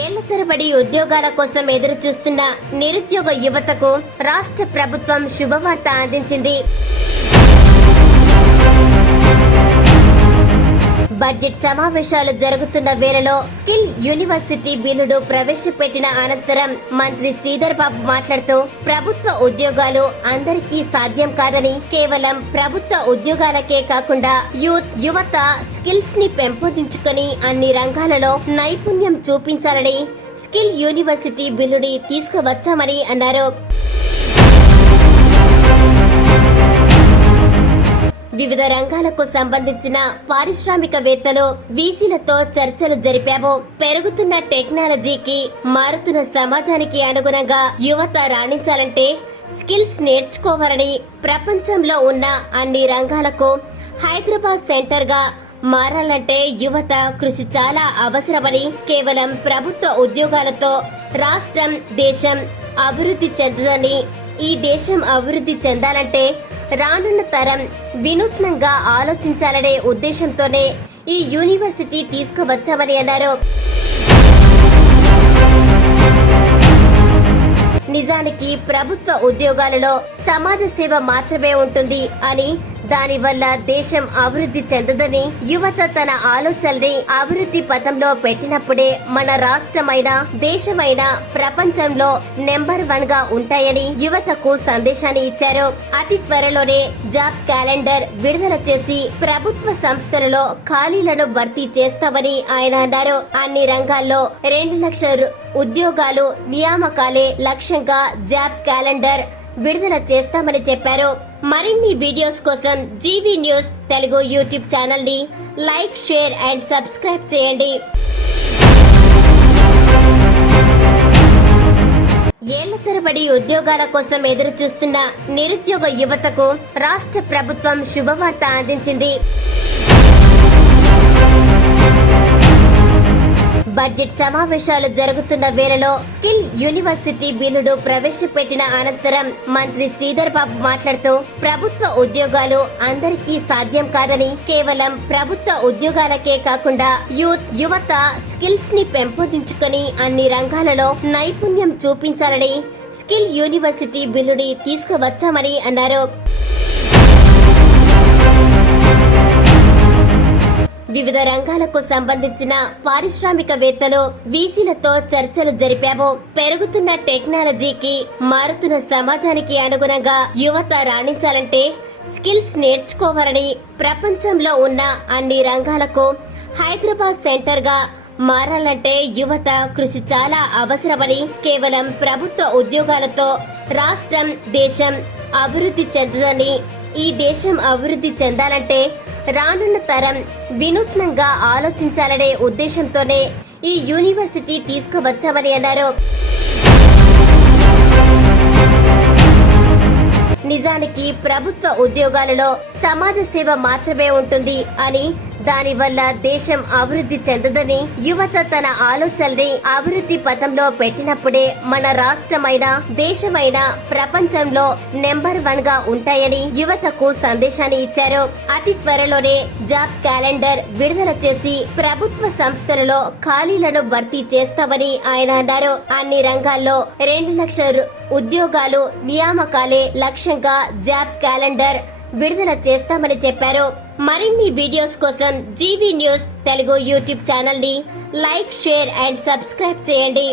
ఏళ్ల తరబడి ఉద్యోగాల కోసం ఎదురు చూస్తున్న నిరుద్యోగ యువతకు రాష్ట్ర ప్రభుత్వం శుభవార్త అందించింది. బడ్జెట్ సమావేశాలు జరుగుతున్న వేళలో స్కిల్ యూనివర్సిటీ బిల్లును ప్రవేశపెట్టిన అనంతరం మంత్రి శ్రీధర్ బాబు మాట్లాడుతూ ప్రభుత్వ ఉద్యోగాలు అందరికీ సాధ్యం కాదని, కేవలం ప్రభుత్వ ఉద్యోగాలకే కాకుండా యువత స్కిల్స్ ని పెంపొందించుకొని అన్ని రంగాలలో నైపుణ్యం చూపించాలని స్కిల్ యూనివర్సిటీ బిల్లుని తీసుకువచ్చామని అన్నారు. వివిధ రంగాలకు సంబంధించిన పారిశ్రామికవేత్తలు, వీసీలతో చర్చలు జరిపాము. పెరుగుతున్న టెక్నాలజీకి, మారుతున్న సమాజానికి అనుగుణంగా యువత రాణించాలంటే స్కిల్స్ నేర్చుకోవాలని, ప్రపంచంలో ఉన్న అన్ని రంగాలకు హైదరాబాద్ సెంటర్ గా మారాలంటే యువత కృషి చాలా అవసరమని, కేవలం ప్రభుత్వ ఉద్యోగాలతో రాష్ట్రం, దేశం అభివృద్ధి చెందదని, ఈ దేశం అభివృద్ధి చెందాలంటే రానున్న తరం వినూత్నంగా ఆలోచించాలనే ఉద్దేశంతోనే ఈ యూనివర్సిటీ తీసుకువచ్చామని అన్నారు. నిజానికి ప్రభుత్వ ఉద్యోగాలలో సమాజ సేవ మాత్రమే ఉంటుంది అని, దానివల్ల దేశం అభివృద్ధి చెందదని, యువత తన ఆలోచనల్ని అభివృద్ధి పథంలో పెట్టినప్పుడే మన రాష్ట్రమైన, దేశమైన ప్రపంచంలో నెంబర్ 1 గా ఉంటాయని యువతకు సందేశాన్ని ఇచ్చారు. అతి త్వరలోనే జాబ్ క్యాలెండర్ విడుదల చేసి ప్రభుత్వ సంస్థలలో ఖాళీలను భర్తీ చేస్తామని ఆయన అన్నారు. అన్ని రంగాల్లో 2 లక్షల ఉద్యోగాలు నియామకాలే లక్ష్యంగా జాబ్ క్యాలెండర్ విడుదల చేస్తామని చెప్పారు. మరిన్ని వీడియోస్ కోసం GV news Telugu YouTube channel ని లైక్, షేర్ అండ్ సబ్స్క్రైబ్ చేయండి. ఏళ్ల తరబడి ఉద్యోగాల కోసం ఎదురు చూస్తున్న నిరుద్యోగ యువతకు రాష్ట్ర ప్రభుత్వం శుభవార్త అందించింది. బడ్జెట్ సమావేశాలు జరుగుతున్న వేళలో స్కిల్ యూనివర్సిటీ బిల్లును ప్రవేశపెట్టిన అనంతరం మంత్రి శ్రీధర్ బాబు మాట్లాడుతూ ప్రభుత్వ ఉద్యోగాలు అందరికీ సాధ్యం కాదని, కేవలం ప్రభుత్వ ఉద్యోగాలకే కాకుండా యువత స్కిల్స్ ని పెంపొందించుకొని అన్ని రంగాలలో నైపుణ్యం చూపించాలని స్కిల్ యూనివర్సిటీ బిల్లుని తీసుకువచ్చామని అన్నారు. వివిధ రంగాలకు సంబంధించిన పారిశ్రామికవేత్తలు, వీసీలతో చర్చలు జరిపాము. పెరుగుతున్న టెక్నాలజీకి, మారుతున్న సమాజానికి అనుగుణంగా యువత రాణించాలంటే స్కిల్స్ నేర్చుకోవాలని, ప్రపంచంలో ఉన్న అన్ని రంగాలకు హైదరాబాద్ సెంటర్ గా మారాలంటే యువత కృషి చాలా అవసరమని, కేవలం ప్రభుత్వ ఉద్యోగాలతో రాష్ట్రం, దేశం అభివృద్ధి చెందదని, ఈ దేశం అభివృద్ధి చెందాలంటే రానున్న తరం వినూత్నంగా ఆలోచించాలనే ఉద్దేశంతోనే ఈ యూనివర్సిటీ తీసుకువచ్చామని అన్నారు. నిజానికి ప్రభుత్వ ఉద్యోగాలలో సమాజ సేవ మాత్రమే ఉంటుంది అని, దానివల్ల దేశం అభివృద్ధి చెందదని, యువత తన ఆలోచనల్ని అభివృద్ధి పథంలో పెట్టినప్పుడే మన రాష్ట్రమైన, దేశమైన ప్రపంచంలో నెంబర్ 1 గా ఉంటాయని యువతకు సందేశాన్ని ఇచ్చారు. అతి త్వరలోనే జాబ్ క్యాలెండర్ విడుదల చేసి ప్రభుత్వ సంస్థలలో ఖాళీలను భర్తీ చేస్తామని ఆయన అన్నారు. అన్ని రంగాల్లో 2 లక్షల ఉద్యోగాలు నియామకాలే లక్ష్యంగా జాబ్ క్యాలెండర్ విడుదల చేస్తామని చెప్పారు. మరిన్ని వీడియోస్ కోసం GV news Telugu YouTube channel ని లైక్, షేర్ అండ్ సబ్స్క్రైబ్ చేయండి.